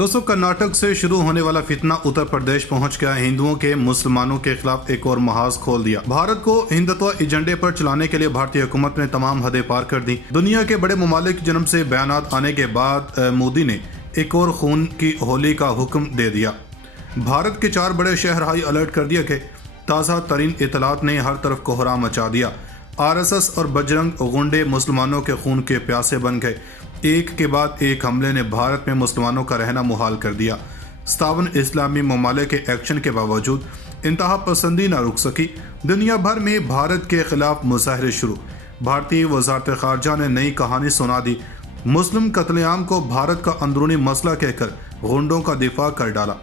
दोस्तों, कर्नाटक से शुरू होने वाला फितना उत्तर प्रदेश पहुंच गया। हिंदुओं के मुसलमानों के खिलाफ एक और महाज खोल दिया। भारत को हिंदुत्व एजेंडे पर चलाने के लिए भारतीय हुकूमत ने तमाम हदें पार कर दी। दुनिया के बड़े ममालिक की जन्म से बयानात आने के बाद मोदी ने एक और खून की होली का हुक्म दे दिया। भारत के 4 बड़े शहर हाई अलर्ट कर दिए गए। ताज़ा तरीन इतलात ने हर तरफ कोहराम मचा दिया। RSS और बजरंग गुंडे मुसलमानों के खून के प्यासे बन गए। एक के बाद एक हमले ने भारत में मुसलमानों का रहना मुहाल कर दिया। 57 इस्लामी ममालिक के एक्शन के बावजूद इंतहा पसंदी न रुक सकी। दुनिया भर में भारत के खिलाफ मुजाहरे शुरू। भारतीय वजारत खारजा ने नई कहानी सुना दी। मुस्लिम कत्लेआम को भारत का अंदरूनी मसला कहकर गुंडों का दिफा कर डाला।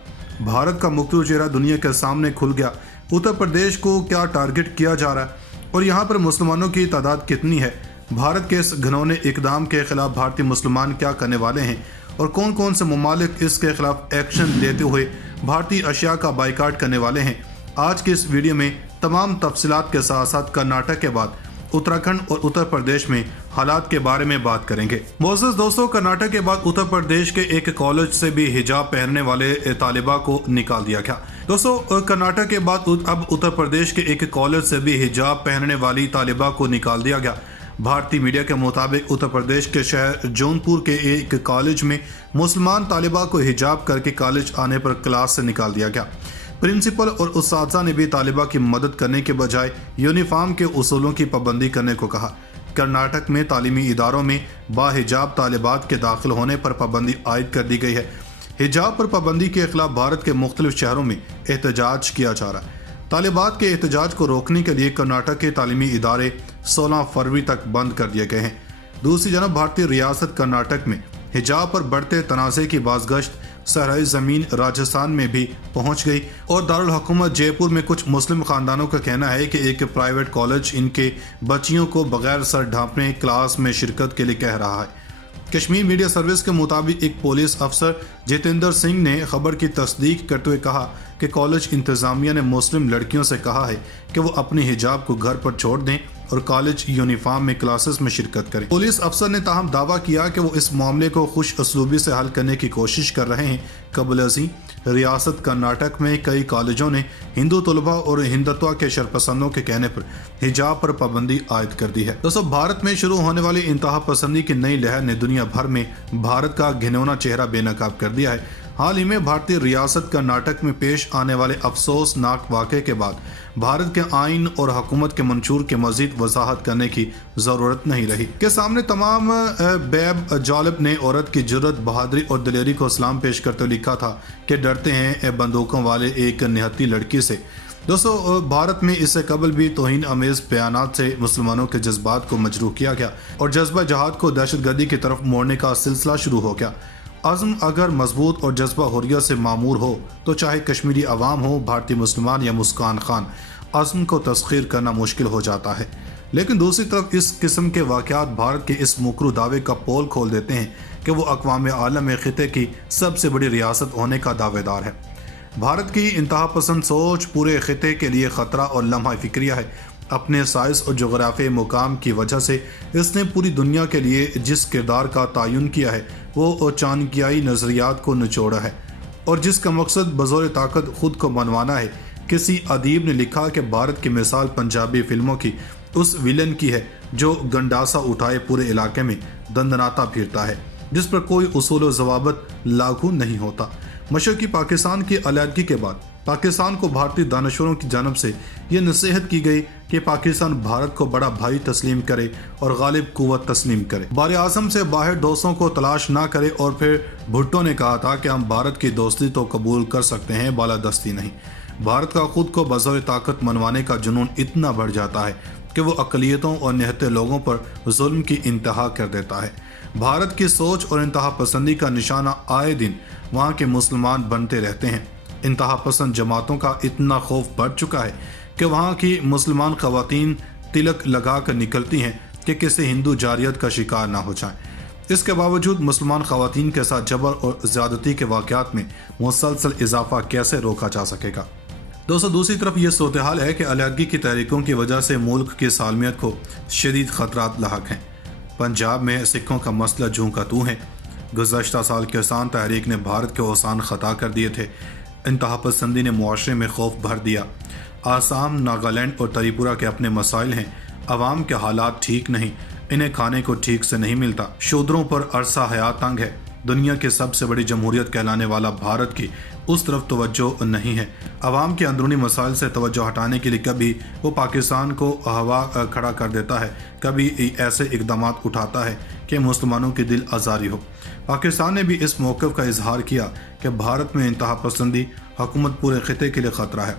भारत का मुख्तलिफ चेहरा दुनिया के सामने खुल गया। उत्तर प्रदेश को क्या टारगेट किया जा रहा है और यहाँ पर मुसलमानों की तादाद कितनी है? भारत के इस घिनौने इकदाम के खिलाफ भारतीय मुसलमान क्या करने वाले हैं और कौन कौन से ममालिक इसके खिलाफ एक्शन लेते हुए भारतीय अशिया का बाइकाट करने वाले हैं? आज की इस वीडियो में तमाम तफसीलात के साथ साथ कर्नाटक के बाद उत्तराखंड और उत्तर प्रदेश में हालात के बारे में बात करेंगे। मोअज़्ज़ज़ दोस्तों, कर्नाटक के बाद उत्तर प्रदेश के एक कॉलेज से भी हिजाब पहनने वाले तालिबा को निकाल दिया गया। दोस्तों, कर्नाटक के बाद अब उत्तर प्रदेश के एक कॉलेज से भी हिजाब पहनने वाली तालिबा को निकाल दिया गया। भारतीय मीडिया के मुताबिक उत्तर प्रदेश के शहर जौनपुर के एक कॉलेज में मुसलमान तालिबा को हिजाब करके कॉलेज आने पर क्लास से निकाल दिया गया। प्रिंसिपल और उस्तादा ने भी तालिबा की मदद करने के बजाय यूनिफॉर्म के उसूलों की पाबंदी करने को कहा। कर्नाटक में तालीमी इदारों में बाहिजाब तालिबात के दाखिल होने पर पाबंदी आयद कर दी गई है। हिजाब पर पाबंदी के खिलाफ भारत के मुख्तलिफ शहरों में एहतजाज किया जा रहा है। तालिबात के एहतजाज को रोकने के लिए कर्नाटक के तालीमी इदारे 16 फरवरी तक बंद कर दिए गए हैं। दूसरी जानब भारतीय रियासत कर्नाटक में हिजाब पर बढ़ते तनाज़े की बाज़गश्त सहराई ज़मीन राजस्थान में भी पहुंच गई और दारुल हुकूमत जयपुर में कुछ मुस्लिम खानदानों का कहना है कि एक प्राइवेट कॉलेज इनके बच्चियों को बगैर सर ढांपने क्लास में शिरकत के लिए कह रहा है। कश्मीर मीडिया सर्विस के मुताबिक एक पुलिस अफसर जितेंद्र सिंह ने खबर की तस्दीक करते हुए कहा कि कॉलेज इंतजामिया ने मुस्लिम लड़कियों से कहा है कि वो अपने हिजाब को घर पर छोड़ दें और कॉलेज यूनिफॉर्म में क्लासेस में शिरकत करें। पुलिस अफसर ने ताहम दावा किया कि वो इस मामले को खुश असलूबी से हल करने की कोशिश कर रहे हैं। कबल रियासत कर्नाटक में कई कॉलेजों ने हिंदू तलबा और हिंदुत्व के शरपसंदों के कहने पर हिजाब पर पाबंदी आयद कर दी है। दोस्तों, भारत में शुरू होने वाली इंतहा पसंदी की नई लहर ने दुनिया भर में भारत का घिनौना चेहरा बेनकाब कर दिया है। हाल ही में भारतीय रियासत कर्नाटक में पेश आने वाले अफसोसनाक वाक़े के बाद भारत के आइन और हुकूमत के मंशूर के मजीद वजाहत करने की ज़रूरत नहीं रही। के सामने तमाम बैब जालिब ने औरत की जुर्रत, बहादुरी और दिलेरी को सलाम पेश करते हुए लिखा था कि डरते हैं बंदूकों वाले एक निहत्ती लड़की से। दोस्तों, भारत में इससे कबल भी तौहीन अमेज़ बयानात से मुसलमानों के जज्बात को मजरूह किया गया और जज्बा जहाद को दहशतगर्दी की तरफ मोड़ने का सिलसिला शुरू हो गया। आज़म अगर मजबूत और जज्बा हुर्रियत से मामूर हो तो चाहे कश्मीरी अवाम हो, भारतीय मुसलमान या मुस्कान खान, आज़म को तस्खीर करना मुश्किल हो जाता है। लेकिन दूसरी तरफ इस किस्म के वाक़यात भारत के इस मुकरू दावे का पोल खोल देते हैं कि वो अक़वाम आलम में ख़िते की सबसे बड़ी रियासत होने का दावेदार है। भारत की इंतहा पसंद सोच पूरे ख़िते के लिए ख़तरा और लम्हा फ़िक्रिया है। अपने साइज़ और जोग्राफी मुकाम की वजह से इसने पूरी दुनिया के लिए जिस किरदार का तयन किया है वो चाणक्याई नज़रियात को निचोड़ा है और जिसका मकसद बज़ौर ताकत ख़ुद को मनवाना है। किसी अदीब ने लिखा कि भारत की मिसाल पंजाबी फिल्मों की उस विलन की है जो गंडासा उठाए पूरे इलाके में दंदनाता फिरता है, जिस पर कोई उसूल व ज़वाबित लागू नहीं होता। मशरक़ी पाकिस्तान की अलहदगी के बाद पाकिस्तान को भारतीय दानश्वरों की जानब से ये नसीहत की गई कि पाकिस्तान भारत को बड़ा भाई तस्लीम करे और गालिब कुव्वत तस्लीम करे। बार आज़म से बाहर दोस्तों को तलाश ना करे। और फिर भुट्टो ने कहा था कि हम भारत की दोस्ती तो कबूल कर सकते हैं, बालादस्ती नहीं। भारत का खुद को बज़ौर ताकत मनवाने का जुनून इतना बढ़ जाता है कि वो अक़लियतों और निहत्ते लोगों पर जुल्म की इंतहा कर देता है। भारत की सोच और इंतहा पसंदी का निशाना आए दिन वहाँ के मुसलमान बनते रहते हैं। इंतहा पसंद जमातों का इतना खौफ बढ़ चुका है कि वहाँ की मुसलमान ख़वातीन तिलक लगा कर निकलती हैं कि किसी हिंदू जारियत का शिकार ना हो जाएं। इसके बावजूद मुसलमान ख़वातीन के साथ जबर और ज़्यादती के वाक़यात में मुसलसल इजाफा कैसे रोका जा सकेगा? दोस्तों, दूसरी तरफ ये सूरत हाल है कि अलहदगी की तहरीकों की वजह से मुल्क की सालमियत को शदीद ख़तरात लाहक हैं। पंजाब में सिखों का मसला जूं का तूं है। गुज़श्ता साल किसान तहरीक ने भारत के ओसान ख़ता कर दिए थे। इंतहा पसंदी ने मुआशरे में खौफ भर दिया। आसाम, नागालैंड और त्रिपुरा के अपने मसाइल हैं। अवाम के हालात ठीक नहीं, इन्हें खाने को ठीक से नहीं मिलता। शूद्रों पर अरसा हयात तंग है। दुनिया की सबसे बड़ी जमहूरियत कहलाने वाला भारत की उस तरफ तवज्जो नहीं है। अवाम के अंदरूनी मसाइल से तवज्जो हटाने के लिए कभी वो पाकिस्तान को हवा खड़ा कर देता है, कभी ऐसे इकदाम उठाता है कि मुसलमानों की दिल आज़ारी हो। पाकिस्तान ने भी इस मौक़िफ़ का इजहार किया कि भारत में इंतहा पसंदी हुकूमत पूरे खिते के लिए ख़तरा है।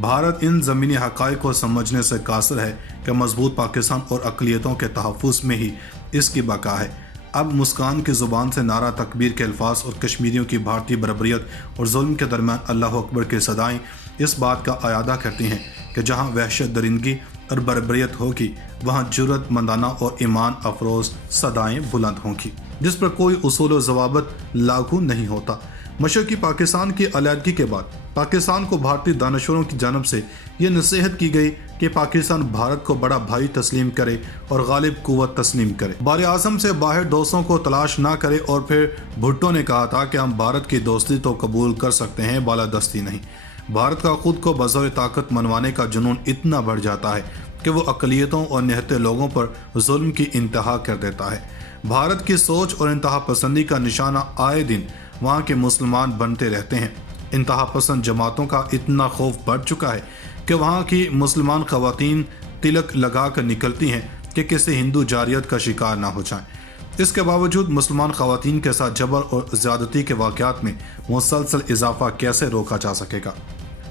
भारत इन ज़मीनी हक़ाइक़ को समझने से कासिर है कि मजबूत पाकिस्तान और अक़लियतों के तहफ़्फ़ुज़ में ही इसकी बका है। अब मुस्कान की ज़ुबान से नारा तकबीर के अल्फाज और कश्मीरियों की भारतीय बरबरीत और जुल्म के दरमियान अल्लाह अकबर की सदाएँ इस बात का अयादा करती हैं कि जहाँ वहशत दरिंदगी और बरबरीत होगी वहाँ जुर्रत मंदाना और ईमान अफरोज़ सदाएँ बुलंद होंगी, जिस पर कोई उसूल व ज़वाबित लागू नहीं होता। मशरक़ी पाकिस्तान की अलहदगी के बाद पाकिस्तान को भारतीय दानश्वरों की जानब से ये नसीहत की गई कि पाकिस्तान भारत को बड़ा भाई तस्लीम करे और गालिब कुव्वत तस्लीम करे। बार आज़म से बाहर दोस्तों को तलाश ना करे। और फिर भुट्टो ने कहा था कि हम भारत की दोस्ती तो कबूल कर सकते हैं, बालादस्ती नहीं। भारत का खुद को बज़ौर ताकत मनवाने का जुनून इतना बढ़ जाता है कि वो अक़लियतों और निहत्ते लोगों पर जुल्म की इंतहा कर देता है। भारत की सोच और इंतहा पसंदी का निशाना आए दिन वहाँ के मुसलमान बनते रहते हैं। इंतहा पसंद जमातों का इतना खौफ बढ़ चुका है कि वहाँ की मुसलमान ख़वातीन तिलक लगा कर निकलती हैं कि किसी हिंदू जारियत का शिकार ना हो जाएं। इसके बावजूद मुसलमान ख़वातीन के साथ जबर और ज़्यादती के वाक़यात में मुसलसल इजाफा कैसे रोका जा सकेगा।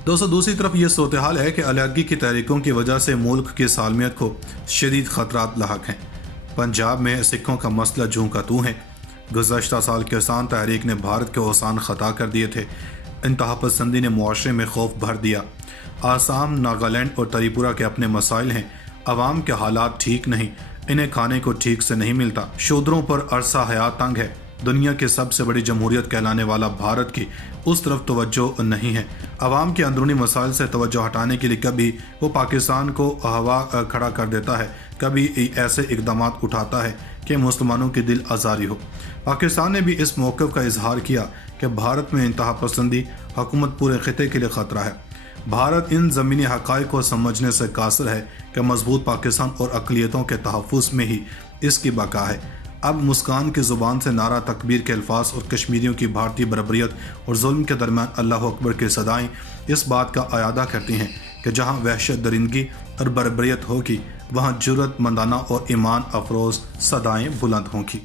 दोस्तों, दूसरी तरफ ये सूरत हाल है कि अलहदगी की तहरीकों की वजह से मुल्क की सालमियत को शदीद ख़तरात लाहक हैं। पंजाब में सिखों का मसला जूं का तू है। गुज़श्ता साल किसान तहरीक ने भारत के ओसान ख़ता कर दिए थे। इंतहा पसंदी ने मुआशरे में खौफ भर दिया। आसाम, नागालैंड और त्रिपुरा के अपने मसाइल हैं। अवाम के हालात ठीक नहीं, इन्हें खाने को ठीक से नहीं मिलता। शूद्रों पर अरसा हयात तंग है। दुनिया की सबसे बड़ी जमहूरियत कहलाने वाला भारत की उस तरफ तवज्जो नहीं है। अवाम के अंदरूनी मसाइल से तवज्जो हटाने के लिए कभी वो पाकिस्तान को हवा खड़ा कर देता है, कभी ऐसे इकदाम उठाता है कि मुसलमानों की दिल आज़ारी हो। पाकिस्तान ने भी इस मौक़िफ़ का इजहार किया कि भारत में इंतहा पसंदी हुकूमत पूरे खिते के लिए ख़तरा है। भारत इन ज़मीनी हक़ाइक़ को समझने से कासिर है कि मजबूत पाकिस्तान और अक़लियतों के तहफ़्फ़ुज़ में ही इसकी बका है। अब मुस्कान की ज़ुबान से नारा तकबीर के अल्फाज और कश्मीरियों की भारतीय बरबरीत और जुल्म के दरमियान अल्लाह अकबर की सदाएँ इस बात का अयादा करती हैं कि जहाँ वहशत दरिंदगी और बरबरीत होगी वहाँ जुर्रत मंदाना और ईमान अफरोज़ सदाएँ बुलंद होंगी।